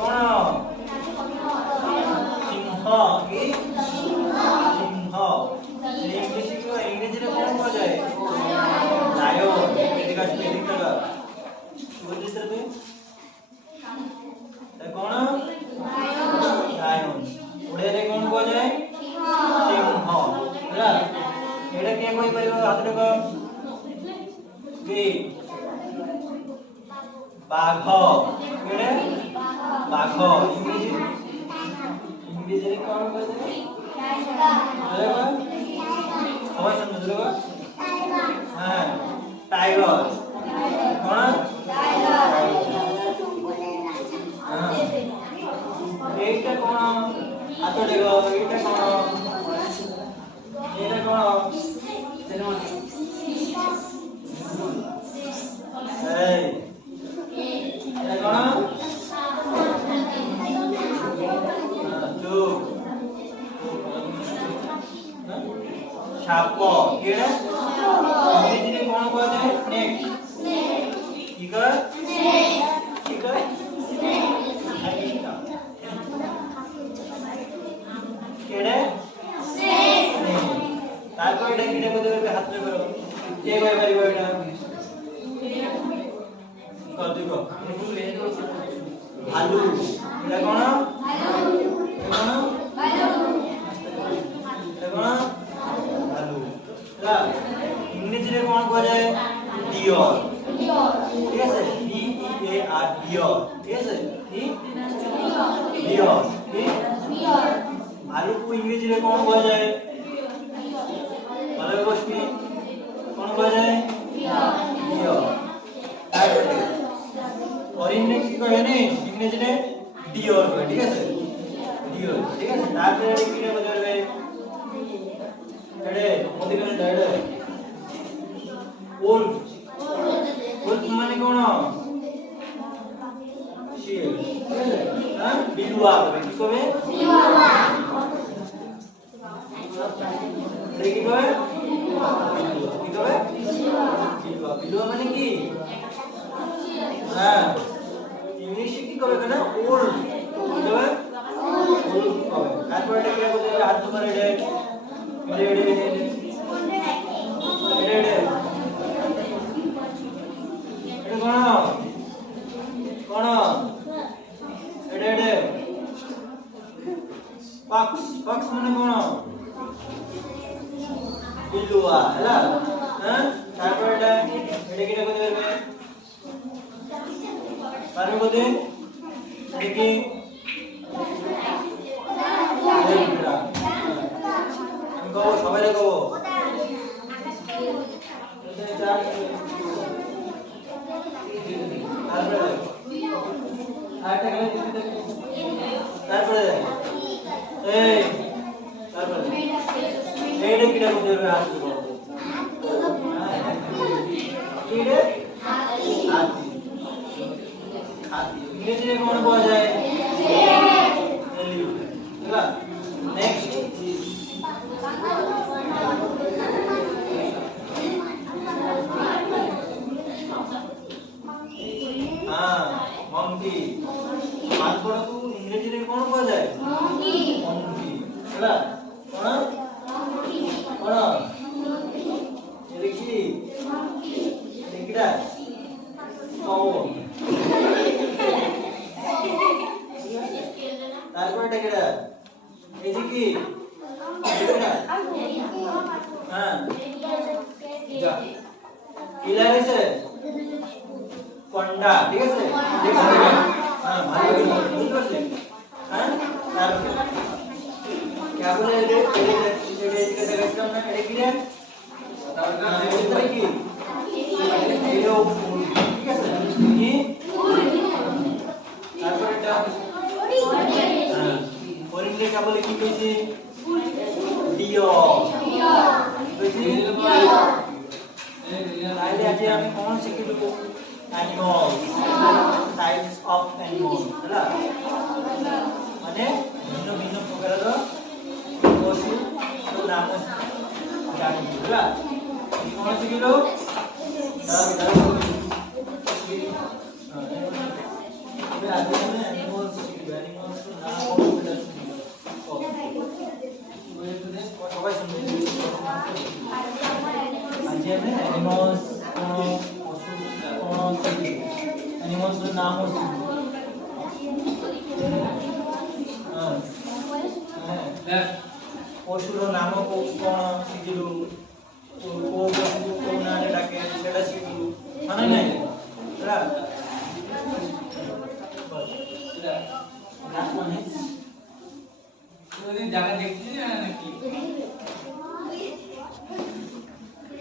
कौन सिंह की सिंह इंग्लिश को इंग्लिश रे कौन कह जाए लायन एदिका स्पेलिंग का बोल दे रे त कौन लायन ओडिया रे कौन कह जाए सिंह ହେଲା एडा के कोई परिबो हाथ रे को के बाघ केड़े बाघ इंग्लिश रे कौन कहते अरे समझ समझ लो हां टाइगर कौन हां एटा कौन हाथ देखो एटा कौन साप केड़ा इंग्लिश रे कोन कहते हैं स्नेक ठीक है ठीक है केड़े स्नेक ताको एटा केड़े को देबे हाथ रे करो के भाई भाई एटा कर देखो भालू एटा कोन इंग्लिश रे कौन कह जाए डियर ठीक है D E A R dear ठीक है डियर भालू को इंग्लिश रे कौन कह जाए अलग गोष्ठी कौन कह जाए डियर और इंग्लिश कहे नहीं इंग्लिश रे डियर कहे ठीक है डियर ठीक है तापर रे किने बदलबे एडे मोदी करे डायडे wolf माने कोन शेर हां बिलुआ की कबे बिलुआ रे की कबे बिलुआ बिलुआ माने की हां इंग्लिश की कबे ना wolf कबे wolf कबे तारपर एटा के बोले हाथ मारे एडे एडे कौन एडे एडे पक्ष पक्ष माने कौन बिलुआ हैला हां तारपर एडे एडे किटा को देबे पारे को दे एडे की हमको सबाई रे को कौन कह जाए नेक्स्ट मंकी मानकोड़ को इंग्लिश रे कोन कह जाए मंकी हैला कोन कोन ये देखी देखिरा काऊ तारपर टेकेड़ा এই যে কি দেখিরা हां যা ইলা গেছে कोंडा ठीक है देखो हां भाई बुझ पाछे हां तार क्या बोले रे एडे के देखम ना एडे की रे एडे की एडो ठीक है की तारपर এটা हां और इंग्लिश क्या बोले की कइसे डियो कइसे তাহলে আজ আমি কোন শিখিলু animals types of animals ହେଲା মানে ভিন্ন ভিন্ন প্রকারର পশু ও নাম জানি ହେଲା কোন শিখিলু দাঁড়া দাঁড়া ଏବେ ଆଜି ଆମେ animals শিখবে অ্যানিমালস নাম কোনটা শিখবে সবাই শুনবে আজ আমি অ্যানিমালস কোন পশু কোন অ্যানিমালস এর নাম হচ্ছে হ্যাঁ পশুর নাম কোন শিখিলু କୋଉ